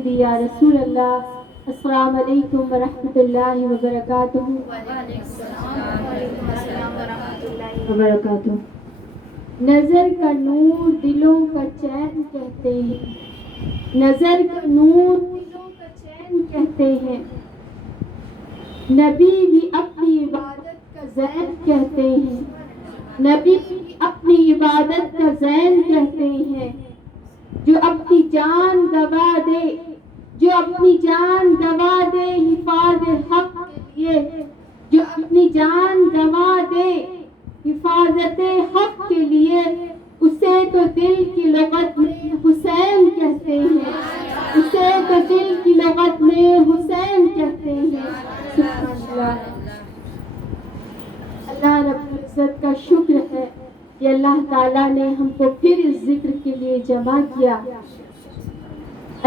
سیدی یا رسول اللہ. السلام علیکم ورحمۃ اللہ وبرکاتہ. وبرکاتہ. نظر کا نور دلوں کا چین کہتے ہیں. نظر کا نور دلوں کا چین کہتے ہیں. نبی بھی اپنی عبادت کا زین کہتے ہیں. نبی بھی اپنی عبادت کا زین کہتے ہیں. جو اپنی جان گوا دے، جو اپنی جان گوا دے حفاظ حق کے لیے، جو اپنی جان گوا دے حفاظت حق کے لیے، اسے تو دل کی لغت میں حسین کہتے ہیں. اسے تو دل کی لغت میں حسین کہتے ہیں. سبحان اللہ. اللہ رب العزت کا شکر ہے کہ اللہ تعالیٰ نے ہم کو پھر اس ذکر کے لیے جمع کیا.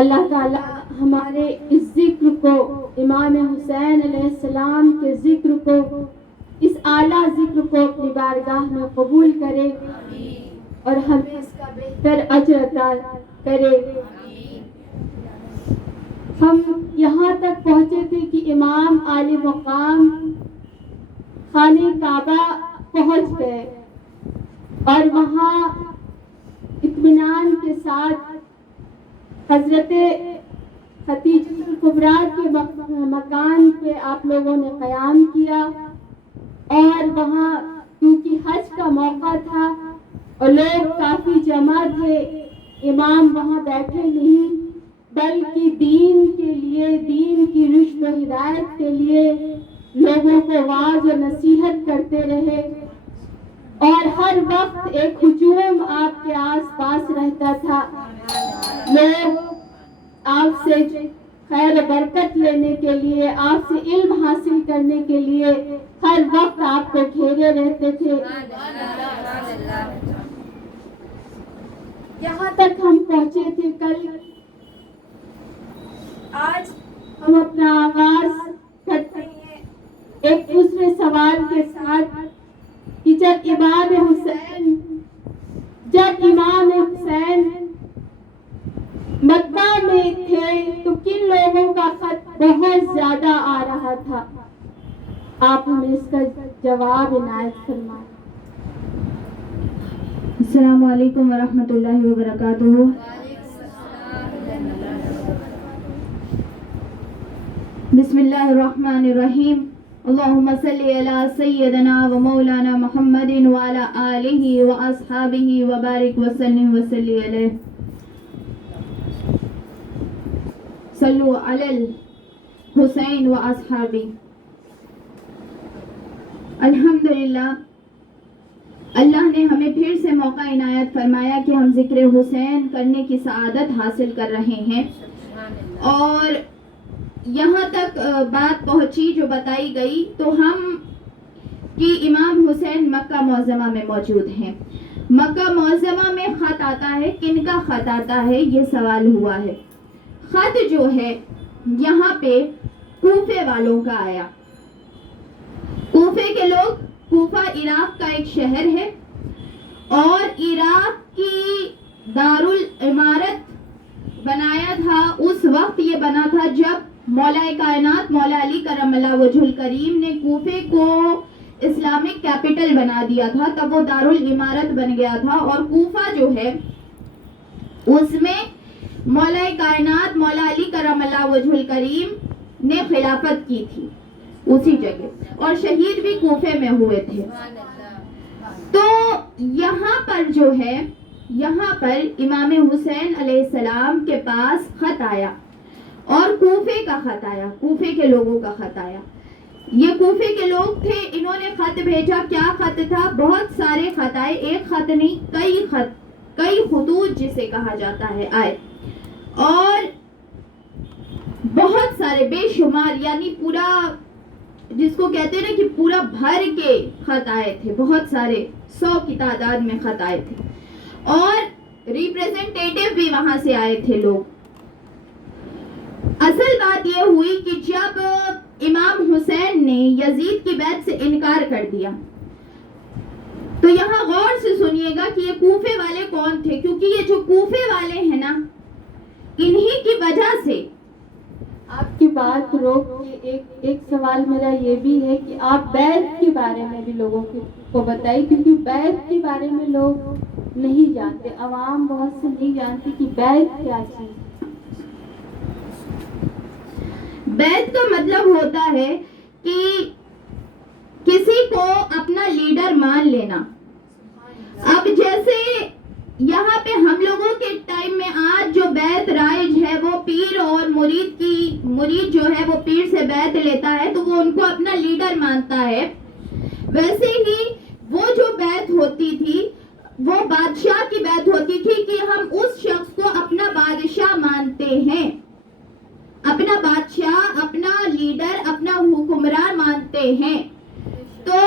اللہ تعالیٰ ہمارے اس ذکر کو، امام حسین علیہ السلام کے ذکر کو، اس اعلیٰ ذکر کو اپنی بارگاہ میں قبول کرے اور ہمیں اس کا بہتر اجر عطا کرے. ہم یہاں تک پہنچے تھے کہ امام عالی مقام خانہ کعبہ پہنچ گئے اور وہاں اطمینان کے ساتھ حضرت خدیجہ الکبریٰ کے مکان پہ آپ لوگوں نے قیام کیا. اور وہاں کیونکہ حج کا موقع تھا اور لوگ کافی جمع تھے، امام وہاں بیٹھے نہیں بلکہ دین کے لیے، دین کی رشد و ہدایت کے لیے لوگوں کو واعظ و نصیحت کرتے رہے. اور ہر وقت ایک ہجوم آپ کے آس پاس رہتا تھا. لوگ آپ سے خیر و برکت لینے کے لیے، آپ سے علم حاصل کرنے کے لیے ہر وقت آپ کو گھیرے رہتے تھے. یہاں تک ہم پہنچے تھے کل. آج ہم اپنا آغاز کرتے ہیں ایک دوسرے سوال کے ساتھ کہ جب امام حسین مکہ میں تھے تو کن لوگوں کا خط بہت زیادہ آ رہا تھا؟ آپ ہمیں اس کا جواب عنایت فرمائیں. السلام علیکم ورحمۃ اللہ وبرکاتہ. بسم اللہ الرحمن الرحیم. اللہم صلی علی سیدنا و مولانا محمد وعلی آلہ و اصحابہ وبارک وسلم وصلی علیہ. صلو علی الحسین و اصحابہ. الحمدللہ اللہ نے ہمیں پھر سے موقع عنایت فرمایا کہ ہم ذکر حسین کرنے کی سعادت حاصل کر رہے ہیں. اور یہاں تک بات پہنچی جو بتائی گئی تو ہم کہ امام حسین مکہ معظمہ میں موجود ہیں. مکہ معظمہ میں خط آتا ہے. کن کا خط آتا ہے یہ سوال ہوا ہے. خط جو ہے یہاں پہ کوفے والوں کا آیا. کوفے کے لوگ، کوفہ عراق کا ایک شہر ہے اور عراق کی دارالعمارت بنایا تھا. اس وقت یہ بنا تھا جب مولا کائنات مولا علی کرم اللہ وجہ الکریم نے کوفے کو اسلامک کیپٹل بنا دیا تھا. تب وہ دارالعمارت بن گیا تھا اور کوفہ جو ہے اس میں مولا کائنات مولا علی کرم اللہ وجہ الکریم نے خلافت کی تھی اسی جگہ، اور شہید بھی کوفے میں ہوئے تھے. تو یہاں پر جو ہے، یہاں پر امام حسین علیہ السلام کے پاس خط آیا اور کوفے کا خط آیا، کوفے کے لوگوں کا خط آیا. یہ کوفے کے لوگ تھے، انہوں نے خط بھیجا. کیا خط تھا؟ بہت سارے خط آئے. ایک خط نہیں، کئی خط، کئی خطوط جسے کہا جاتا ہے آئے. اور بہت سارے، بے شمار، یعنی پورا جس کو کہتے ہیں نا کہ پورا بھر کے خط آئے تھے. بہت سارے، 100 کی تعداد میں خط آئے تھے. اور ریپریزنٹیٹیو بھی وہاں سے آئے تھے لوگ. اصل بات یہ ہوئی کہ جب امام حسین نے یزید کی بیعت سے انکار کر دیا تو یہاں غور سے سنیے گا کہ یہ کوفے والے کون تھے. کیونکہ یہ جو کوفے والے ہیں نا، انہی کی وجہ سے روک کے ایک سوال میرا یہ بھی ہے کہ آپ بیعت کے بارے میں بھی لوگوں کو بتائیے، کیونکہ بیعت کے بارے میں لوگ نہیں جانتے، عوام بہت سے نہیں جانتی کہ بیعت کیا چیز۔ بیعت کا مطلب ہوتا ہے کہ کسی کو اپنا لیڈر مان لینا۔ اب جیسے یہاں پہ ہم لوگوں کے ٹائم میں آج جو بیعت رائج ہے وہ پیر اور مرید جو ہے وہ پیر سے بیعت لیتا ہے تو وہ ان کو اپنا لیڈر مانتا ہے۔ ویسے ہی وہ جو بیعت ہوتی تھی وہ بادشاہ کی بیعت ہوتی تھی کہ ہم اس شخص کو اپنا بادشاہ مانتے ہیں، اپنا بادشاہ، اپنا لیڈر، اپنا حکمران مانتے ہیں۔ تو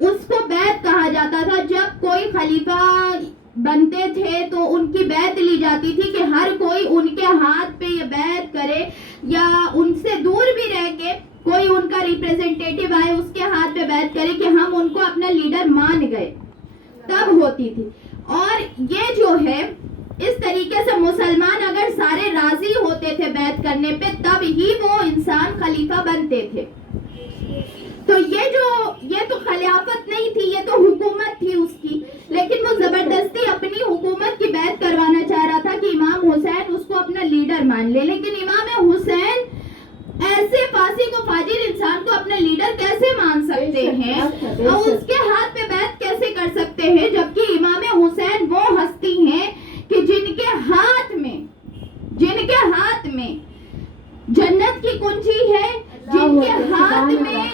اس کو بیعت کہا جاتا تھا۔ جب کوئی خلیفہ بنتے تھے تو ان کی بیعت لی جاتی تھی کہ ہر کوئی ان کے ہاتھ پہ یہ بیعت کرے، یا ان سے دور بھی رہ کے کوئی ان کا ریپریزنٹیٹیو آئے اس کے ہاتھ پہ بیعت کرے کہ ہم ان کو اپنا لیڈر مان گئے، تب ہوتی تھی۔ اور یہ جو ہے اس طریقے سے مسلمان اگر سارے راضی ہوتے تھے بیعت کرنے پہ تب ہی وہ انسان خلیفہ بنتے تھے۔ تو یہ تو خلافت نہیں تھی، یہ تو حکومت تھی اس کی، لیکن وہ زبردستی اپنی حکومت کی بیعت کروانا چاہ رہا تھا کہ امام حسین اس کو اپنا لیڈر مان لے۔ لیکن امام حسین ایسے فاسق و فاجر انسان کو اپنا لیڈر کیسے مان سکتے ہیں اور اس کے ہاتھ پہ بیعت کیسے کر سکتے ہیں، جبکہ امام حسین وہ ہستی ہیں کہ جن کے ہاتھ میں جنت کی کنجی ہے، جن کے ہاتھ میں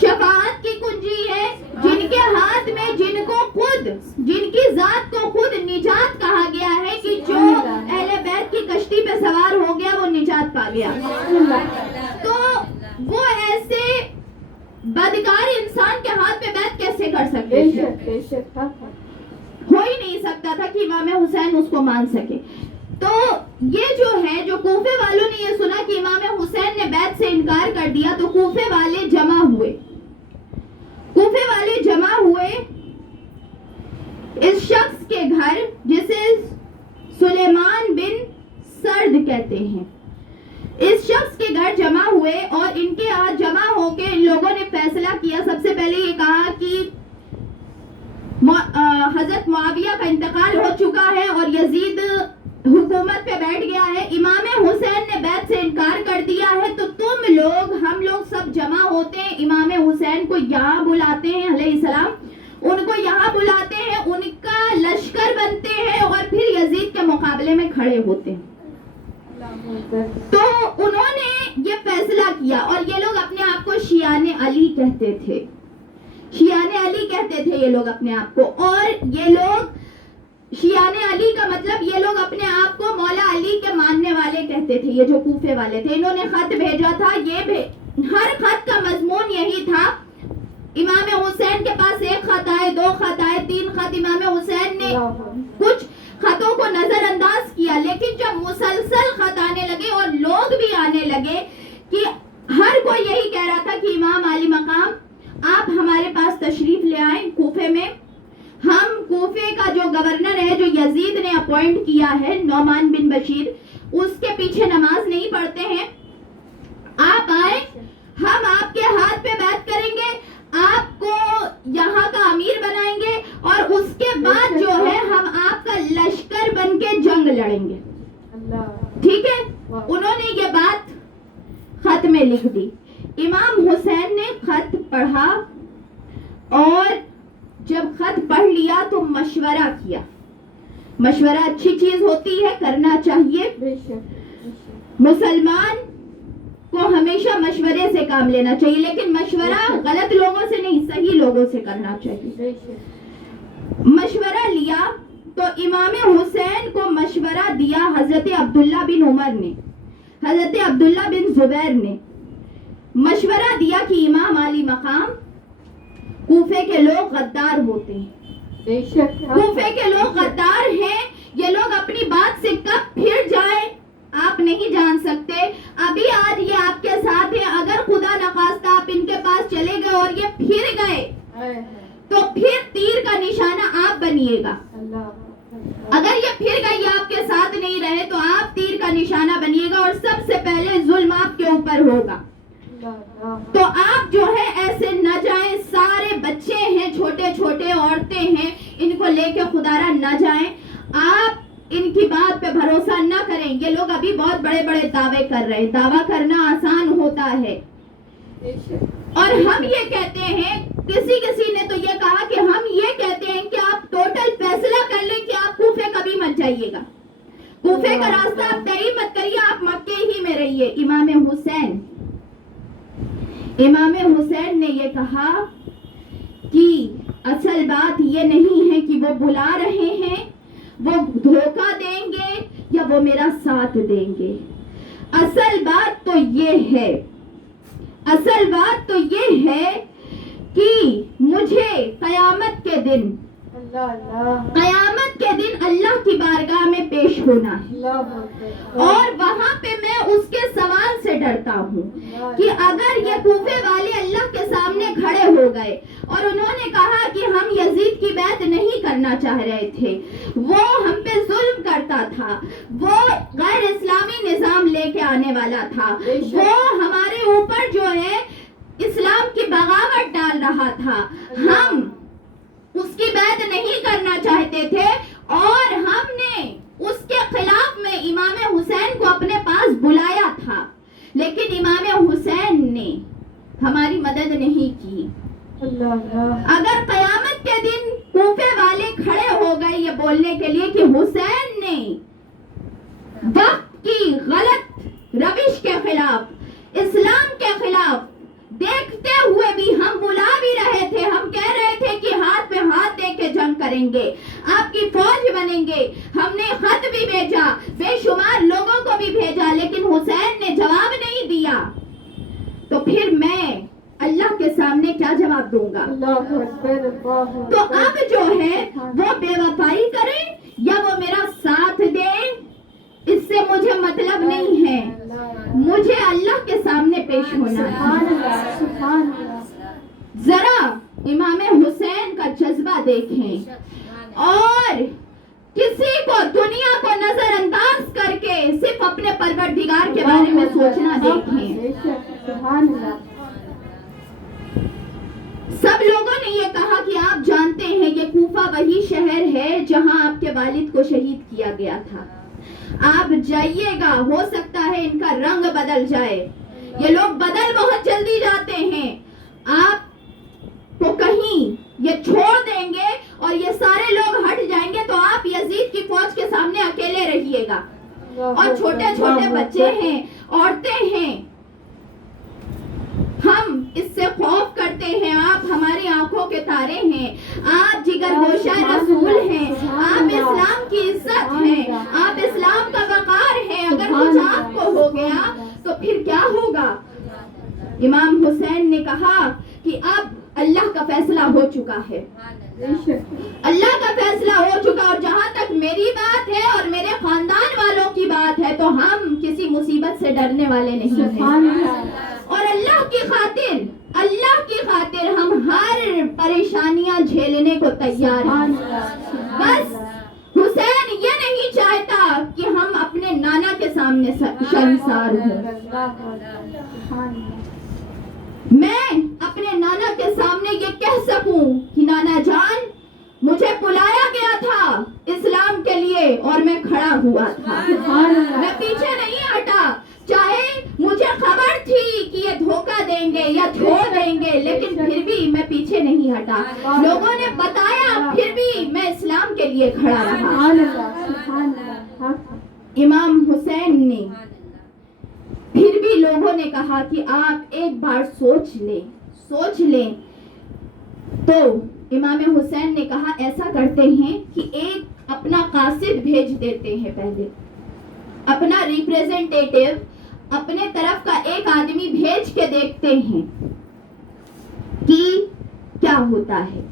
شفاعت کی کنجی ہے، جن کے ہاتھ میں جن کی ذات کو خود نجات کہا گیا ہے کہ جو اہل بیت کی کشتی پہ سوار ہو گیا وہ نجات پا گیا۔ تو وہ ایسے بدکار انسان کے ہاتھ پہ بیعت کیسے کر سکتے تھے؟ ہو ہی نہیں سکتا تھا کہ امام حسین اس کو مان سکے۔ تو یہ جو ہے، جو کوفے والوں نے یہ سنا کہ امام حسین نے بیعت سے انکار کر دیا تو کوفے والے جمع ہوئے اس شخص کے گھر جسے سلیمان بن سرد کہتے ہیں۔ اس شخص کے گھر جمع ہوئے اور ان کے ہاتھ جمع ہو کے ان لوگوں نے فیصلہ کیا۔ سب سے پہلے یہ کہا کہ حضرت معاویہ کا انتقال ہو چکا ہے اور یزید حکومت پہ بیٹھ گیا ہے، امام حسین نے بیعت سے انکار کر دیا ہے، تو ہم لوگ سب جمع ہوتے ہیں، امام حسین کو یہاں بلاتے ہیں علیہ السلام، ان کو یہاں بلاتے ہیں، ان کا لشکر بنتے ہیں اور پھر یزید کے مقابلے میں کھڑے ہوتے ہیں۔ تو انہوں نے یہ فیصلہ کیا اور یہ لوگ اپنے آپ کو شیعان علی کہتے تھے، یہ لوگ اپنے آپ کو، اور یہ لوگ شیعان علی کا مطلب یہ لوگ اپنے آپ کو مولا علی کے ماننے والے کہتے تھے۔ یہ جو کوفے والے تھے انہوں نے خط بھیجا تھا، ہر خط کا مضمون یہی تھا۔ امام حسین کے پاس 1 خط آئے، 2 خط آئے، 3 خط، امام حسین نے کچھ خطوں کو نظر انداز کیا، لیکن جب مسلسل خط آنے لگے اور لوگ بھی آنے لگے کہ ہر کوئی یہی کہہ رہا تھا کہ امام علی مقام آپ ہمارے پاس تشریف لے آئیں کوفے میں، ہم کوفے کا جو گورنر ہے جو یزید نے اپوائنٹ کیا ہے نعمان بن بشیر، اس کے پیچھے نماز نہیں پڑھتے ہیں، آپ آئیں، ہم آپ کے ہاتھ پہ بیعت کریں گے، آپ کو یہاں کا امیر بنائیں گے اور اس کے بعد جو ہے ہم آپ کا لشکر بن کے جنگ لڑیں گے۔ ٹھیک ہے، انہوں نے یہ بات خط میں لکھ دی۔ امام حسین نے خط پڑھا اور جب خط پڑھ لیا تو مشورہ کیا۔ مشورہ اچھی چیز ہوتی ہے، کرنا چاہیے، مسلمان کو ہمیشہ مشورے سے کام لینا چاہیے، لیکن مشورہ غلط لوگوں سے نہیں، صحیح لوگوں سے کرنا چاہیے۔ مشورہ لیا تو امام حسین کو مشورہ دیا حضرت عبداللہ بن عمر نے، حضرت عبداللہ بن زبیر نے مشورہ دیا کہ امام علی مقام کوفے کے لوگ غدار ہوتے ہیں، کوفے کے لوگ غدار ہیں، یہ لوگ اپنی بات سے کب پھر جائیں آپ نہیں جان سکتے۔ ابھی آج یہ آپ کے ساتھ ہیں، اگر خدا نخواستہ آپ ان کے پاس چلے گئے اور یہ پھر گئے تو پھر تیر کا نشانہ آپ بنیے گا۔ اگر یہ پھر گئی آپ کے ساتھ نہیں رہے تو آپ تیر کا نشانہ بنیے گا اور سب سے پہلے ظلم آپ کے اوپر ہوگا. تو آپ جو ہے ایسے نہ جائیں. سارے بچے ہیں, چھوٹے چھوٹے عورتیں ہیں, ان کو لے کے خدا را نہ جائیں. آپ ان کی بات پہ بھروسہ نہ کریں. یہ لوگ ابھی بہت بڑے بڑے دعوے کر رہے ہیں. دعویٰ کرنا آسان ہوتا ہے, اور ہم یہ کہتے ہیں, کسی نے تو یہ کہا کہ ہم یہ کہتے ہیں کہ آپ ٹوٹل فیصلہ کر لیں کہ آپ کوفے کبھی مت جائیے گا. کوفے کا راستہ آپ طے مت کریے, آپ مکے ہی میں رہیے. امام حسین نے یہ کہا کہ اصل بات یہ نہیں ہے کہ وہ بلا رہے ہیں, وہ دھوکہ دیں گے یا وہ میرا ساتھ دیں گے. اصل بات تو یہ ہے کہ مجھے قیامت کے دن اللہ کی بارگاہ میں پیش ہونا ہے, اور وہاں پہ میں اس کے سوال سے ڈرتا ہوں کہ اگر یہ کوفے والے اللہ کے سامنے کھڑے ہو گئے اور انہوں نے کہا کہ ہم یزید کی بیعت نہیں کرنا چاہ رہے تھے, وہ ہم پہ ظلم کرتا تھا, وہ غیر اسلامی نظام لے کے آنے والا تھا, وہ ہمارے اوپر جو ہے اسلام کی بغاوت ڈال رہا تھا, ہم اس کی بیعت نہیں کرنا چاہتے تھے, اور ہم نے اس کے خلاف میں امام حسین کو اپنے پاس بلایا تھا, لیکن امام حسین نے ہماری مدد نہیں کی. اگر قیامت کے دن کوفے والے کھڑے ہو گئے یہ بولنے کے لیے کہ حسین نے وقت کی غلط روش کے خلاف, اسلام کے خلاف, دیکھتے ہوئے بھی ہم بلا بھی رہے تھے, ہم کہہ رہے تھے کہ ہاتھ پہ ہاتھ دے کے جنگ کریں گے, آپ کی فوج بنیں گے, ہم نے خط بھی بھیجا, بے شمار لوگوں کو بھی بھیجا, لیکن حسین نے جواب نہیں دیا, تو پھر میں اللہ کے سامنے کیا جواب دوں گا؟ تو اب جو ہے وہ بے وفائی کریں یا وہ میرا ساتھ دیں, اس سے مجھے مطلب نہیں ہے, مجھے اللہ کے سامنے پیش ہونا ہے. ذرا امام حسین کا جذبہ دیکھیں, اور کسی کو دنیا کو نظر انداز کر کے صرف اپنے پروردگار کے بارے میں سوچنا دیکھیں. سب لوگوں نے یہ کہا کہ آپ جانتے ہیں یہ کوفہ وہی شہر ہے جہاں آپ کے والد کو شہید کیا گیا تھا, آپ جائیے گا, ہو سکتا ہے ان کا رنگ بدل جائے, یہ لوگ بدل بہت جلدی جاتے ہیں, آپ کو کہیں یہ چھوڑ دیں گے اور یہ سارے لوگ ہٹ جائیں گے, تو آپ یزید کی فوج کے سامنے اکیلے رہیے گا, اور چھوٹے چھوٹے بچے ہیں, عورتیں ہیں, ہم اس سے خوف کرتے ہیں. آپ ہماری آنکھوں کے تارے ہیں, آپ جگر گوشہ رسول ہیں, آپ اسلام کی عزت ہیں, آپ اسلام کا وقار ہیں. اگر کچھ آپ کو ہو گیا تو پھر کیا ہوگا؟ امام حسین نے کہا کہ اب اللہ کا فیصلہ ہو چکا ہے, اللہ کا فیصلہ ہو چکا, اور جہاں تک میری بات ہے اور میرے خاندان والوں کی بات ہے تو ہم کسی مصیبت سے ڈرنے والے نہیں ہیں, اور اللہ کی خاطر ہم ہر پریشانیاں جھیلنے کو تیار ہیں. بس حسین یہ نہیں چاہتا کہ ہم اپنے نانا کے سامنے شرمسار ہوں. میں اپنے نانا کے سامنے یہ کہہ سکوں کہ نانا جان, مجھے بلایا گیا تھا اسلام کے لیے اور میں کھڑا ہوا تھا, میں پیچھے نہیں ہٹا, چاہے مجھے خبر تھی کہ یہ دھوکہ دیں گے یا چھوڑ دیں گے, لیکن پھر بھی میں پیچھے نہیں ہٹا. لوگوں نے بتایا, پھر بھی میں اسلام کے لیے کھڑا رہا. امام حسین نے پھر بھی لوگوں نے کہا کہ آپ ایک بار سوچ لیں. تو امام حسین نے کہا ایسا کرتے ہیں کہ ایک اپنا قاصد بھیج دیتے ہیں, پہلے اپنا ریپریزنٹیٹیو, اپنے طرف کا ایک آدمی بھیج کے دیکھتے ہیں کہ کیا ہوتا ہے.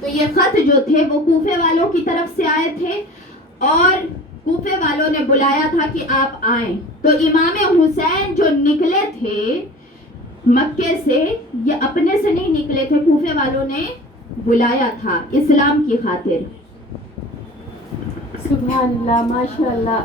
تو یہ خط جو تھے وہ کوفے والوں کی طرف سے آئے تھے, اور کوفے والوں نے بلایا تھا کہ آپ آئیں. تو امام حسین جو نکلے تھے مکے سے, یہ اپنے سے نہیں نکلے تھے, کوفے والوں نے بلایا تھا اسلام کی خاطر. سبحان اللہ, ماشاء اللہ.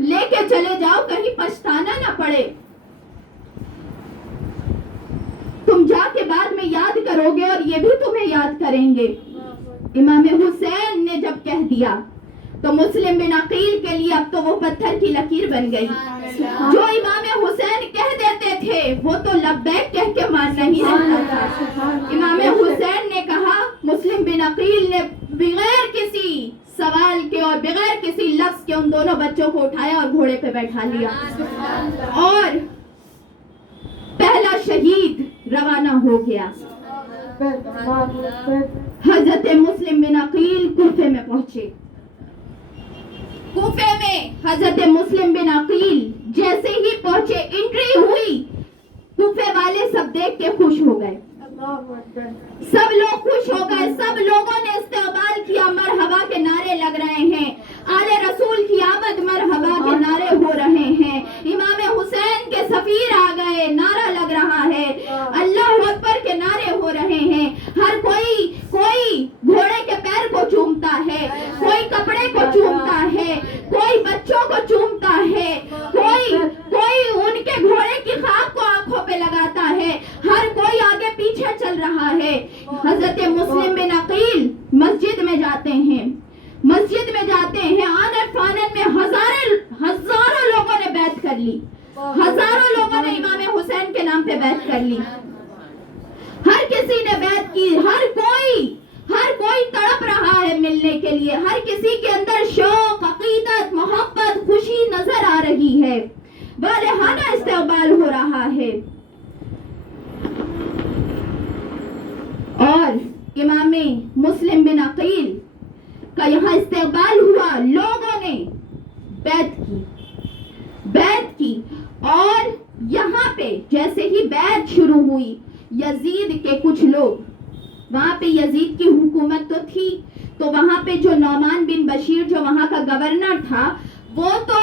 لے کے چلے جاؤ، کہیں پچھتانا نہ پڑے. تم جا کے بعد میں یاد کرو گے اور یہ بھی تمہیں یاد کریں گے. امام حسین نے جب کہہ دیا تو مسلم بن عقیل کے لیے اب تو وہ پتھر کی لکیر بن گئی. جو امام حسین کہہ دیتے تھے وہ تو لبیک کہہ کے ماننا ہی رہتا تھا. امام حسین نے کہا، مسلم بن عقیل نے بغیر کسی سوال کے اور بغیر کسی لفظ کے ان دونوں بچوں کو اٹھایا اور گھوڑے پہ بیٹھا لیا اور پہلا شہید روانہ ہو گیا. حضرت مسلم بن عقیل کوفے میں پہنچے. کوفے میں حضرت مسلم بن عقیل جیسے ہی پہنچے، انٹری ہوئی، کوفے والے سب دیکھ کے خوش ہو گئے. سب لوگ خوش ہو گئے. سب لوگوں نے استقبال کیا. مرحبا کے نعرے لگ رہے ہیں. آل رسول کی آمد مرحبا کے نعرے ہو رہے ہیں. امام حسین کے سفیر آ گئے، نعرہ لگ رہا ہے. اللہ اکبر کے نعرے ہو رہے ہیں. ہر کوئی گھوڑے کے پیر کو چومتا ہے، کوئی کپڑے کو چومتا ہے، کوئی بچوں کو چومتا ہے، کوئی ان کے گھوڑے کی خاک کو آنکھوں پہ لگاتا ہے. ہر کوئی آگے پیچھے چل رہا ہے. حضرت مسلم بن عقیل مسجد میں جاتے ہیں. آنن فانن میں ہزاروں لوگوں نے بیعت کر لی. ہزاروں لوگوں نے امام حسین کے نام پہ بیعت کر لی. ہر کسی نے بیعت کی. ہر کوئی تڑپ رہا ہے ملنے کے لیے. ہر کسی کے اندر شوق، عقیدت، محبت، خوشی نظر آ رہی ہے. بالہانہ استقبال ہو رہا ہے. اور امام مسلم بن عقیل کا یہاں استقبال ہوا. لوگوں نے بیعت کی اور یہاں پہ جیسے ہی بیعت شروع ہوئی، یزید کے کچھ لوگ، وہاں پہ یزید کی حکومت تو تھی، تو وہاں پہ جو نعمان بن بشیر جو وہاں کا گورنر تھا، وہ تو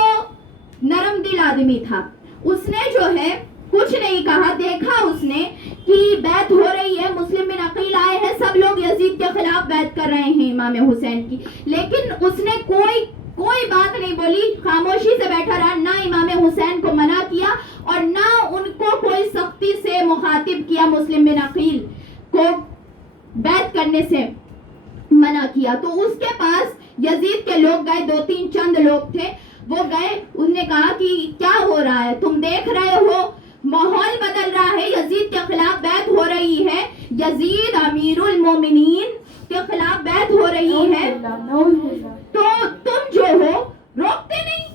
نرم دل آدمی تھا. اس نے جو ہے کچھ نہیں کہا. دیکھا اس نے کہ بیعت ہو رہی ہے، مسلم بن عقیل آئے ہیں، سب لوگ یزید کے خلاف بیعت کر رہے ہیں امام حسین کی، لیکن اس نے کوئی بات نہیں بولی، خاموشی سے بیٹھا رہا. نہ امام حسین کو منع کیا اور نہ ان کو کوئی سختی سے مخاطب کیا. مسلم بن عقیل کو بیعت کرنے سے منع کیا. تو اس کے پاس یزید کے لوگ گئے، 2-3 چند لوگ تھے، وہ گئے. اس نے کہا کہ کیا ہو رہا ہے، تم دیکھ رہے ہو ماحول بدل رہا ہے، یزید کے خلاف بیعت ہو رہی ہے، یزید امیر المومنین کے خلاف بیعت ہو رہی ہے، تو تم جو ہو روکتے نہیں.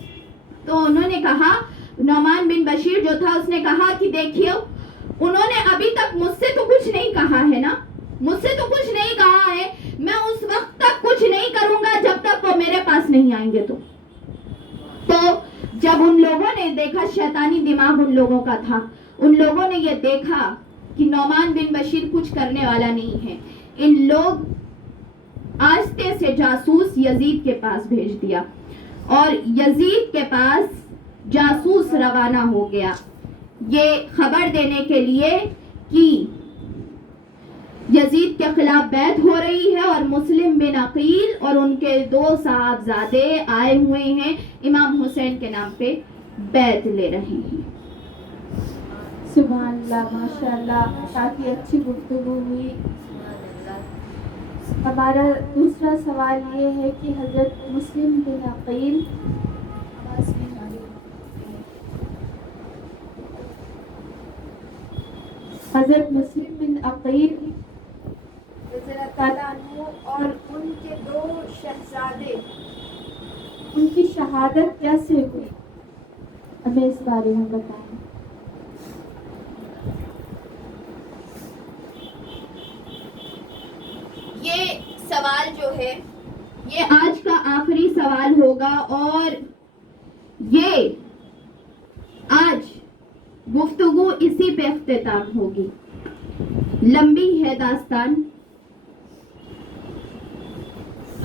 تو انہوں نے کہا، نعمان بن بشیر جو تھا اس نے کہا کہ دیکھیے، انہوں نے ابھی تک مجھ سے تو کچھ نہیں کہا ہے نا، مجھ سے تو کچھ نہیں کہا ہے، میں اس وقت تک کچھ نہیں کروں گا جب تک وہ میرے پاس نہیں آئیں گے. تو جب ان لوگوں نے دیکھا، شیطانی دماغ ان لوگوں کا تھا، ان لوگوں نے یہ دیکھا کہ نعمان بن بشیر کچھ کرنے والا نہیں ہے. ان لوگ آہستہ سے جاسوس یزید کے پاس بھیج دیا اور یزید کے پاس جاسوس روانہ ہو گیا یہ خبر دینے کے لیے کہ یزید کے خلاف بیعت ہو رہی ہے اور مسلم بن عقیل اور ان کے 2 صاحبزادے آئے ہوئے ہیں، امام حسین کے نام پہ بیعت لے رہے ہیں. سبحان اللہ، ماشاء اللہ، کافی اچھی گفتگو ہوئی. ہمارا دوسرا سوال یہ ہے کہ حضرت مسلم بن عقیل رضی اللہ تعالیٰ عنہ اور ان کے 2 شہزادے، ان کی شہادت کیسے ہوئی، ہمیں اس بارے میں بتائیں. یہ سوال جو ہے یہ آج کا آخری سوال ہوگا اور یہ آج گفتگو اسی پہ اختتام ہوگی. لمبی ہے داستان.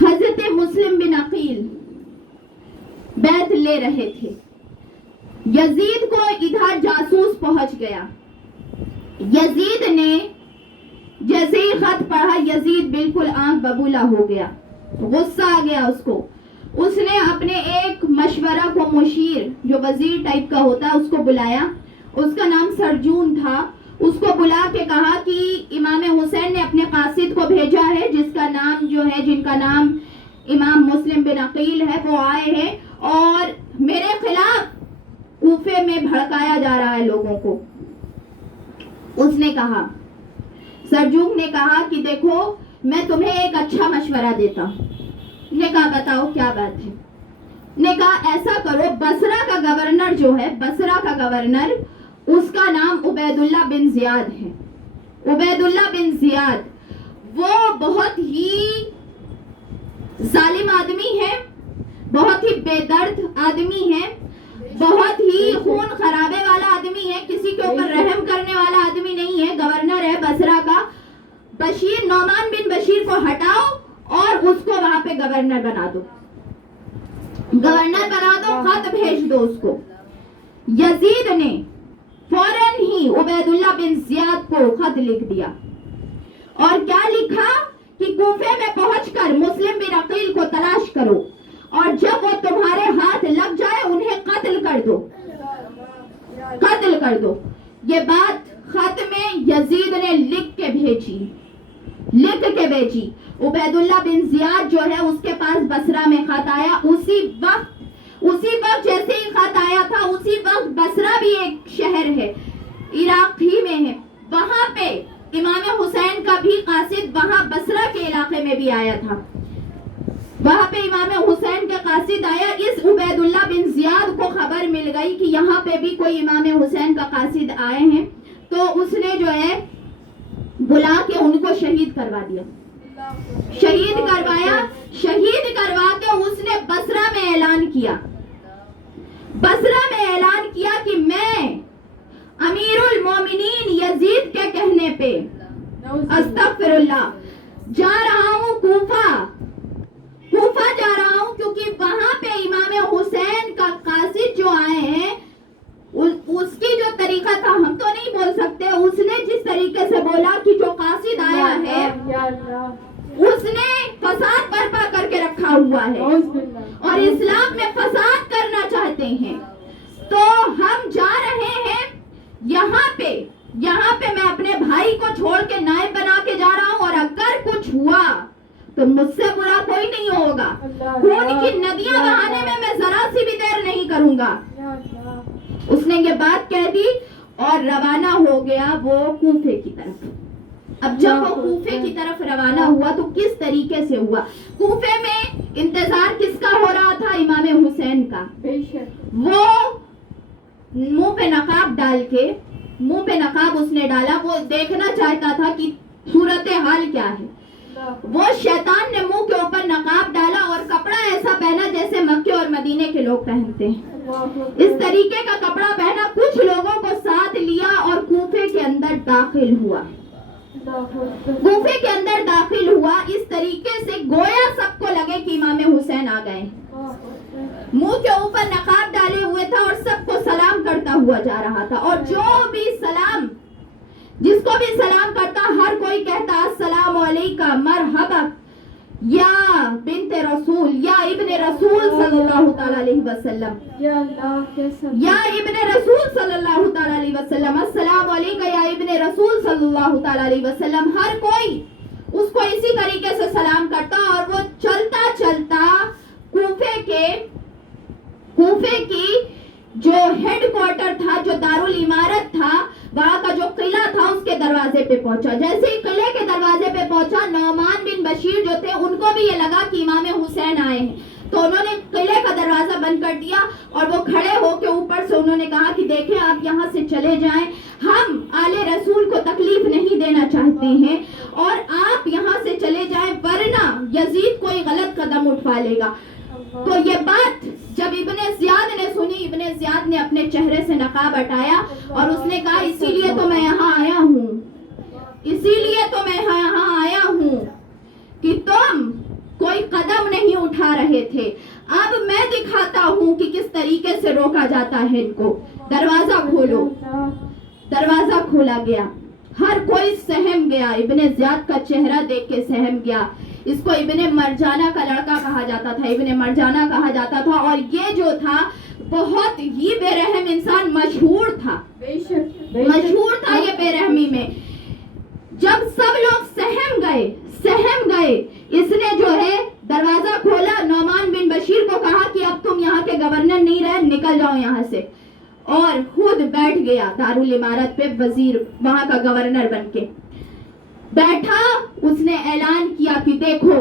حضرت مسلم بن عقیل بیعت لے رہے تھے. یزید کو ادھر جاسوس پہنچ گیا. یزید نے جیسے ہی خط پڑھا، یزید بالکل آنکھ ببولا ہو گیا، غصہ آ گیا اس کو. اس نے اپنے ایک مشورہ کو مشیر جو وزیر ٹائپ کا ہوتا ہے اس کو بلایا. اس کا نام سرجون تھا. اس کو بلا کے کہا کہ امام حسین نے اپنے قاصد کو بھیجا ہے جن کا نام امام مسلم بن عقیل ہے, وہ آئے ہیں اور میرے خلاف کوفے میں بھڑکایا جا رہا ہے لوگوں کو. اس نے کہا, سرجون نے کہا کہ دیکھو میں تمہیں ایک اچھا مشورہ دیتا ہوں. نے کہا بتاؤ کیا بات ہے. نے کہا ایسا کرو, بصرہ کا گورنر جو ہے, بصرہ کا گورنر اس کا نام عبید اللہ بن زیاد ہے. عبید اللہ بن زیاد وہ بہت ہی ظالم آدمی ہے, بہت ہی بے درد آدمی ہے, بہت ہی خون خرابے والا آدمی ہے, کسی کے اوپر رحم کرنے والا آدمی نہیں ہے. گورنر ہے بصرہ کا. بشیر, نعمان بن بشیر کو ہٹاؤ اور اس کو وہاں پہ گورنر بنا دو, گورنر بنا دو, خط بھیج دو اس کو. یزید نے فوراً ہی عبید اللہ بن زیاد کو خط لکھ دیا اور کیا لکھا کہ کوفے میں پہنچ کر مسلم بن عقیل کو تلاش کرو اور جب وہ تمہارے ہاتھ لگ جائے انہیں قتل کر دو, قتل کر دو. یہ بات خط میں یزید نے لکھ کے بھیجی. عبید اللہ بن زیاد جو ہے اس کے پاس بصرہ میں خط آیا. اسی وقت جیسے ہی خط آیا تھا اسی وقت بصرہ بھی ایک شہر ہے, عراق ہی میں ہے, وہاں پہ امام حسین کا بھی قاصد وہاں بصرہ کے علاقے میں بھی آیا تھا. وہاں پہ امام حسین کے قاصد آیا. اس عبید اللہ بن زیاد کو خبر مل گئی کہ یہاں پہ بھی کوئی امام حسین کا قاصد آئے ہیں, تو اس نے جو ہے بلا کے ان کو شہید کروا دیا. شہید کروا کے اس نے بصرہ میں اعلان کیا کہ میں امیر المومنین یزید کے کہنے پہ استغفر اللہ جا رہا ہوں کوفہ جا رہا ہوں, کیونکہ وہاں پہ امام حسین کا قاصد جو آئے ہیں اس کی جو طریقہ تھا ہم تو نہیں بول سکتے. اس نے جس طریقے سے بولا کہ جو قاصد آیا ہے اس نے فساد برپا کر کے رکھا ہوا ہے اور اسلام میں فساد کرنا چاہتے ہیں, تو ہم جا رہے ہیں یہاں پہ میں اپنے بھائی کو چھوڑ کے نائب بنا کے جا رہا ہوں اور اگر کچھ ہوا تو مجھ سے برا کوئی نہیں ہوگا. خون کی ندیاں بہانے میں ذرا سی بھی دیر نہیں کروں گا. اس نے یہ بات کہہ دی اور روانہ ہو گیا وہ کوفے کی طرف. اب جب وہ کوفے کی طرف روانہ ہوا تو کس طریقے سے ہوا. کوفے میں انتظار کس کا ہو رہا تھا؟ امام حسین کا. وہ منہ پہ نقاب ڈال کے, منہ پہ نقاب اس نے ڈالا, وہ دیکھنا چاہتا تھا کہ صورتحال کیا ہے. وہ شیطان نے منہ کے اوپر نقاب ڈالا اور کپڑا ایسا پہنا جیسے مکے اور مدینے کے لوگ پہنتے ہیں. اس طریقے کا کپڑا پہنا, کچھ لوگوں کو ساتھ لیا اور کوفے کے اندر داخل ہوا. اس طریقے سے گویا سب کو لگے کہ امام حسین آ گئے. منہ کے اوپر نقاب ڈالے ہوئے تھا اور سب کو سلام کرتا ہوا جا رہا تھا, اور جس کو بھی سلام کرتا ہر کوئی کہتا السلام علیکہ مرحبا یا بنت رسول, یا ابن رسول صلی اللہ تعالی علیہ وسلم, یا ابن رسول صلی اللہ تعالی علیہ وسلم, السلام علیکہ یا ابن رسول صلی اللہ تعالی علیہ وسلم. ہر کوئی اس کو اسی طریقے سے سلام کرتا اور وہ چلتا کوفے کی جو ہیڈ کوارٹر تھا, جو دارالعمارت تھا, وہاں کا جو قلعہ تھا اس کے دروازے پہ پہنچا. جیسے ہی قلعے کے دروازے پہ پہنچا, نعمان بن بشیر جو تھے ان کو بھی یہ لگا کہ امام حسین آئے ہیں, تو انہوں نے قلعے کا دروازہ بند کر دیا اور وہ کھڑے ہو کے اوپر سے انہوں نے کہا کہ دیکھیں آپ یہاں سے چلے جائیں, ہم آل رسول کو تکلیف نہیں دینا چاہتے ہیں اور آپ یہاں سے چلے جائیں ورنہ یزید کوئی غلط قدم اٹھا لے گا. تو یہ بات جب ابن زیاد نے سنی, ابن زیاد نے اپنے چہرے سے نقاب ہٹایا اور اس نے کہا اسی لیے تو میں یہاں آیا ہوں کہ تم کوئی قدم نہیں اٹھا رہے تھے, اب میں دکھاتا ہوں کہ کس طریقے سے روکا جاتا ہے ان کو. دروازہ کھولو. دروازہ کھولا گیا, ہر کوئی سہم گیا, ابن زیاد کا چہرہ دیکھ کے سہم گیا. اس کو ابن مرجانہ کا لڑکا کہا جاتا تھا، ابن مرجانہ کہا جاتا تھا، اور یہ جو تھا بہت ہی بے رحم انسان مشہور تھا، مشہور تھا یہ بے رحمی میں۔ جب سب لوگ سہم گئے، اس نے جو ہے دروازہ کھولا، نعمان بن بشیر کو کہا کہ اب تم یہاں کے گورنر نہیں رہے، نکل جاؤ یہاں سے، اور خود بیٹھ گیا دارالامارت پہ، وزیر وہاں کا گورنر بن کے بیٹھا۔ اس نے اعلان کیا کہ دیکھو،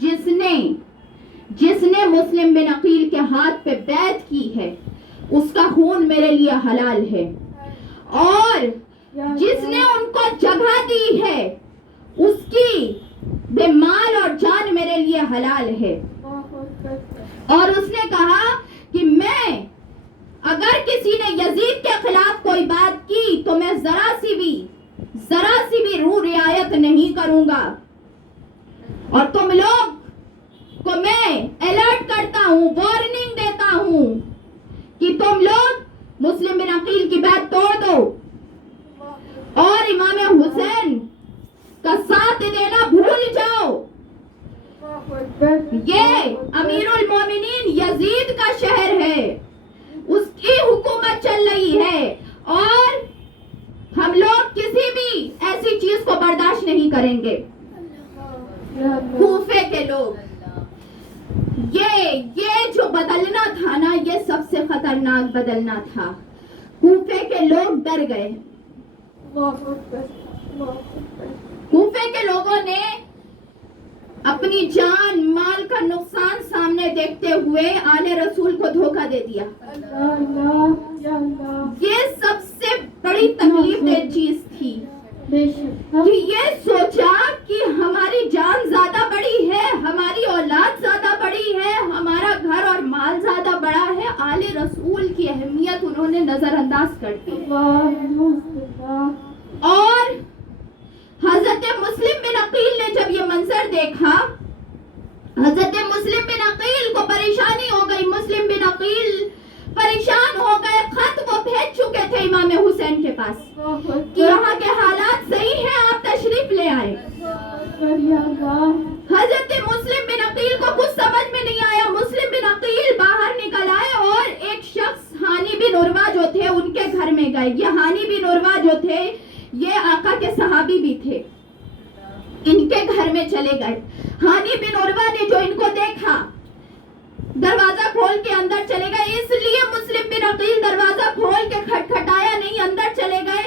جس نے مسلم بن عقیل کے ہاتھ پہ بیعت کی ہے اس کا خون میرے لیے حلال ہے، اور جس نے ان کو جگہ دی ہے اس کی بے مال اور جان میرے لیے حلال ہے۔ اور اس نے کہا کہ میں اگر کسی نے یزید کے خلاف کوئی بات کی تو میں ذرا سی بھی روح رعایت نہیں کروں گا، اور تم لوگ کو میں الرٹ کرتا ہوں، وارننگ دیتا ہوں کہ تم لوگ مسلم بن عقیل کی بات توڑ دو اور امام حسین کا ساتھ دینا بھول جاؤ۔ یہ امیر المومنین یزید کا شہر ہے، اس کی حکومت چل رہی ہے، اور ہم لوگ کسی بھی ایسی چیز کو برداشت نہیں کریں گے۔ کوفے کے لوگ، یہ جو بدلنا تھا نا، یہ سب سے خطرناک بدلنا تھا۔ کوفے کے لوگ ڈر گئے، کوفے کے لوگوں نے اپنی جان مال کا نقصان سامنے دیکھتے ہوئے آل رسول کو دھوکہ دے دیا۔ یہ سب سے بڑی تکلیف دہ چیز تھی کہ یہ سوچا کہ ہماری جان زیادہ بڑی ہے، ہماری اولاد زیادہ بڑی ہے، ہمارا گھر اور مال زیادہ بڑا ہے، آل رسول کی اہمیت انہوں نے نظر انداز کر دی۔ اور حضرت مسلم بن عقیل نے جب یہ منظر دیکھا، حضرت مسلم بن عقیل کو پریشانی ہو گئی، مسلم بن عقیل پریشان ہو گئے، خط وہ بھیج چکے تھے امام حسین کے پاس کہ یہاں کے حالات صحیح ہیں، آپ تشریف لے آئے۔ حضرت مسلم بن عقیل کو کچھ سمجھ میں نہیں آیا، مسلم بن عقیل باہر نکل آئے اور ایک شخص ہانی بن عروہ جو تھے ان کے گھر میں گئے۔ یہ ہانی بن عروہ جو تھے یہ آقا کے صحابی بھی تھے، ان کے گھر میں چلے گئے۔ ہانی بن عروہ نے جو ان کو دیکھا دروازہ کھول کے اندر چلے گئے، اس لیے مسلم بن عقیل دروازہ کھول کے کھٹکھٹایا نہیں، اندر چلے گئے،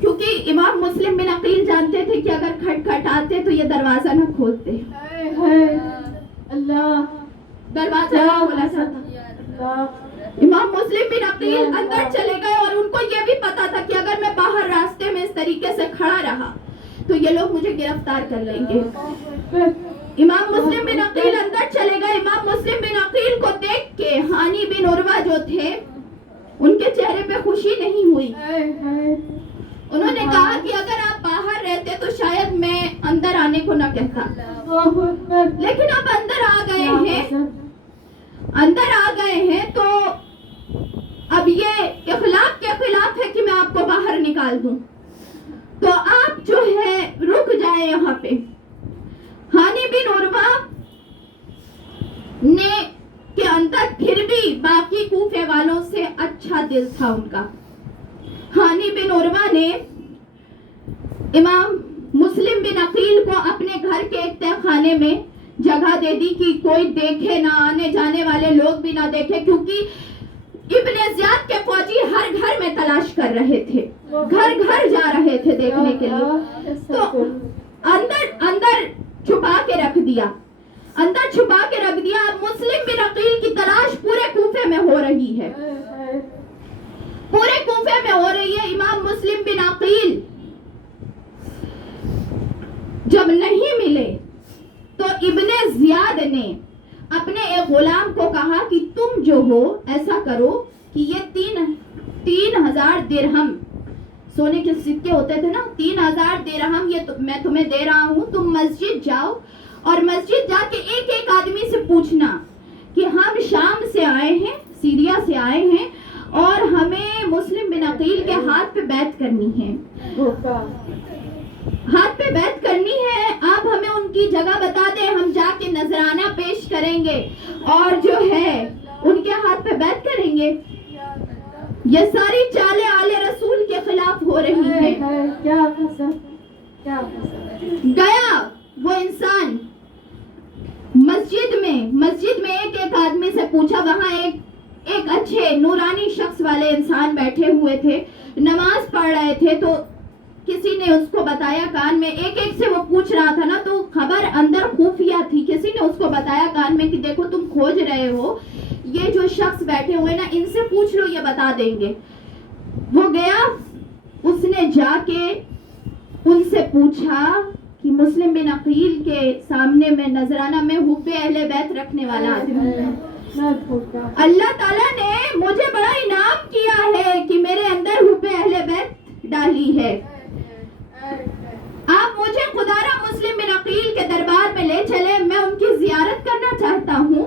کیونکہ امام مسلم بن عقیل جانتے تھے کہ اگر کھٹکھٹاتے تو یہ دروازہ نہ کھولتے، دروازہ نہ کھولا جاتا۔ امام مسلم بن عقیل اندر چلے گئے، اور ان کو یہ بھی پتا تھا کہ اگر میں باہر راستے میں اس طریقے سے کھڑا رہا تو یہ لوگ مجھے گرفتار کر لیں گے۔ امام مسلم بن عقیل اندر چلے گئے۔ امام مسلم بن عقیل کو دیکھ کے ہانی بن عروہ جو تھے ان کے چہرے پہ خوشی نہیں ہوئی، انہوں نے کہا کہ اگر آپ باہر رہتے تو شاید میں اندر آنے کو نہ کہتا، لیکن اب اندر آ گئے ہیں تو اب یہ اخلاق کے خلاف ہے کہ میں آپ کو باہر نکال دوں، تو آپ جو ہے رک جائیں یہاں پہ۔ ہانی بن عروہ نے کے اندر پھر بھی باقی کوفے والوں سے اچھا دل تھا ان کا۔ ہانی بن عروہ نے امام مسلم بن عقیل کو اپنے گھر کے ایک تہہ خانے میں جگہ دے دی کہ کوئی دیکھے نہ، آنے جانے والے لوگ بھی نہ دیکھے، کیونکہ ابن زیاد کے فوجی ہر گھر میں تلاش کر رہے تھے، گھر گھر جا رہے تھے دیکھنے کے لیے، تو اندر چھپا کے رکھ دیا۔ اب مسلم بن عقیل کی تلاش پورے کوفے میں ہو رہی ہے، امام مسلم بن عقیل جب نہیں ملے تو ابن زیاد نے اپنے ایک غلام کو کہا کہ تم جو ہو ایسا کرو کہ یہ 3000 درہم، سونے کے سکے ہوتے تھے نا، 3000 درہم یہ میں تمہیں دے رہا ہوں، تم مسجد جاؤ اور مسجد جا کے ایک ایک آدمی سے پوچھنا کہ ہم شام سے آئے ہیں، سیریا سے آئے ہیں، اور ہمیں مسلم بن عقیل کے ہاتھ پہ بیعت کرنی ہے۔ ہاتھ پہ بیعت کرنی ہے، آپ ہمیں ان کی جگہ بتا دیں، ہم جا کے نذرانہ پیش کریں گے اور جو ہے ان کے ہاتھ پہ بیعت کریں گے۔ یہ ساری چالیں آل رسول کے خلاف ہو رہی ہیں۔ گیا وہ انسان مسجد میں ایک آدمی سے پوچھا، وہاں ایک اچھے نورانی شخص والے انسان بیٹھے ہوئے تھے، نماز پڑھ رہے تھے، تو کسی نے اس کو بتایا کان میں، ایک سے وہ پوچھ رہا تھا نا، تو خبر اندر خفیہ تھی، کسی نے اس کو بتایا کان میں کہ دیکھو تم کھوج رہے ہو، یہ جو شخص بیٹھے ہوئے نا ان سے پوچھ لو، یہ بتا دیں گے۔ وہ گیا، اس نے جا کے ان سے پوچھا کہ مسلم بن عقیل کے سامنے میں نذرانہ میں حب اہل بیت رکھنے والا آدمی، اللہ تعالیٰ نے مجھے بڑا انعام کیا ہے کہ میرے اندر حب اہل بیت ڈالی ہے، آپ مجھے خدارہ مسلم بن عقیل کے دربار میں لے چلے، میں ان کی زیارت کرنا چاہتا ہوں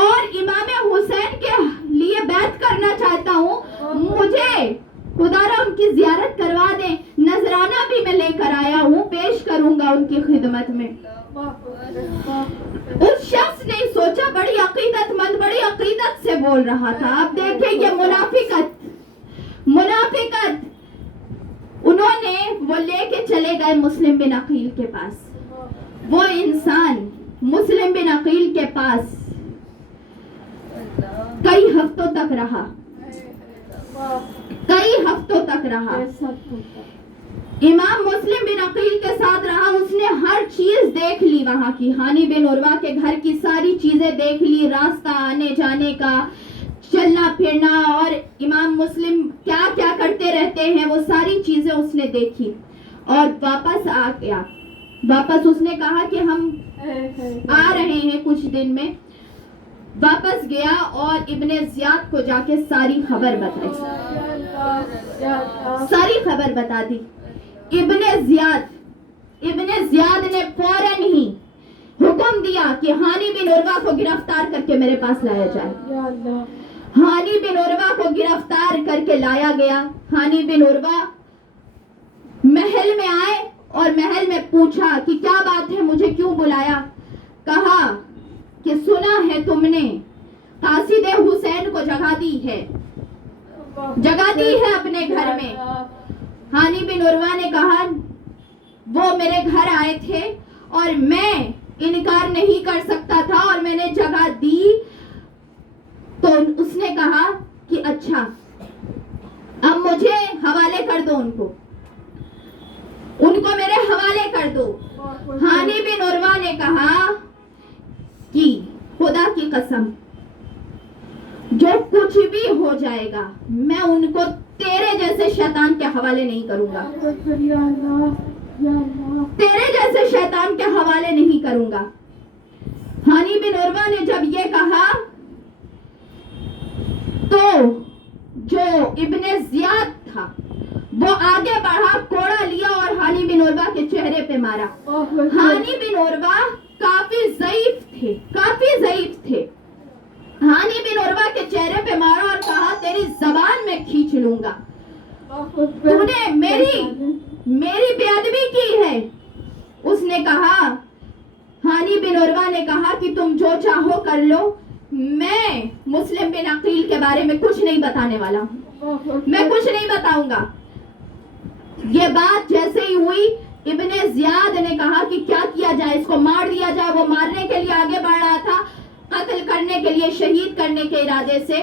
اور امام حسین کے لیے بیعت کرنا چاہتا ہوں، مجھے خدارہ ان کی زیارت کروا دیں، نذرانہ بھی میں لے کر آیا ہوں، پیش کروں گا ان کی خدمت میں۔ اس شخص نے سوچا بڑی عقیدت مند، بڑی عقیدت سے بول رہا تھا، آپ دیکھیں یہ منافقت، انہوں نے وہ لے کے چلے گئے مسلم بن عقیل کے پاس، وہ انسان مسلم بن عقیل کے پاس کئی ہفتوں تک رہا، امام مسلم بن عقیل کے ساتھ رہا، اس نے ہر چیز دیکھ لی وہاں کی، ہانی بن عروہ کے گھر کی ساری چیزیں دیکھ لی، راستہ آنے جانے کا، چلنا پھرنا، اور امام مسلم کیا کیا کرتے رہتے ہیں وہ ساری چیزیں اس نے دیکھی، اور واپس آ گیا۔ واپس اس نے کہا کہ ہم آ رہے ہیں کچھ دن میں، واپس گیا اور ابن زیاد کو جا کے ساری خبر بتا دی۔ ابن زیاد نے فوراً ہی حکم دیا کہ ہانی بن عروہ کو گرفتار کر کے میرے پاس لایا جائے۔ ہانی بن عروہ کو گرفتار کر کے لایا گیا۔ ہانی بن عروہ محل میں آئے اور محل میں پوچھا کہ کیا بات ہے، مجھے کیوں بلایا؟ کہا کہ سنا ہے تم نے قاصد حسین کو جگہ دی ہے اپنے گھر میں۔ ہانی بن عروہ نے کہا وہ میرے گھر آئے تھے اور میں انکار نہیں کر سکتا تھا اور میں نے جگہ دی، تو اس نے کہا کہ اچھا اب مجھے حوالے کر دو، ان کو میرے حوالے کر دو۔ ہانی بن عروہ نے کہا کہ خدا کی قسم جو کچھ بھی ہو جائے گا میں ان کو تیرے جیسے شیطان کے حوالے نہیں کروں گا، تیرے جیسے شیطان کے حوالے نہیں کروں گا۔ ہانی بن عروہ نے جب یہ کہا تو جو ابن زیاد تھا وہ آگے بڑھا، کوڑا لیا اور ہانی بن عروہ کے چہرے پہ مارا۔ ہانی بن عروہ کافی ضعیف تھے۔ ہانی بن عروہ کے چہرے پہ مارا اور کہا تیری زبان میں کھینچ لوں گا، تو نے میری بے ادبی کی ہے۔ اس نے کہا، ہانی بن عروہ نے کہا کہ تم جو چاہو کر لو، میں مسلم بن عقیل کے بارے میں کچھ نہیں بتانے والا ہوں، میں کچھ نہیں بتاؤں گا۔ یہ بات جیسے ہی ہوئی، ابن زیاد نے کہا کہ کیا کیا جائے، اس کو مار دیا جائے۔ وہ مارنے کے لیے آگے بڑھ رہا تھا، قتل کرنے کے لیے، شہید کرنے کے ارادے سے۔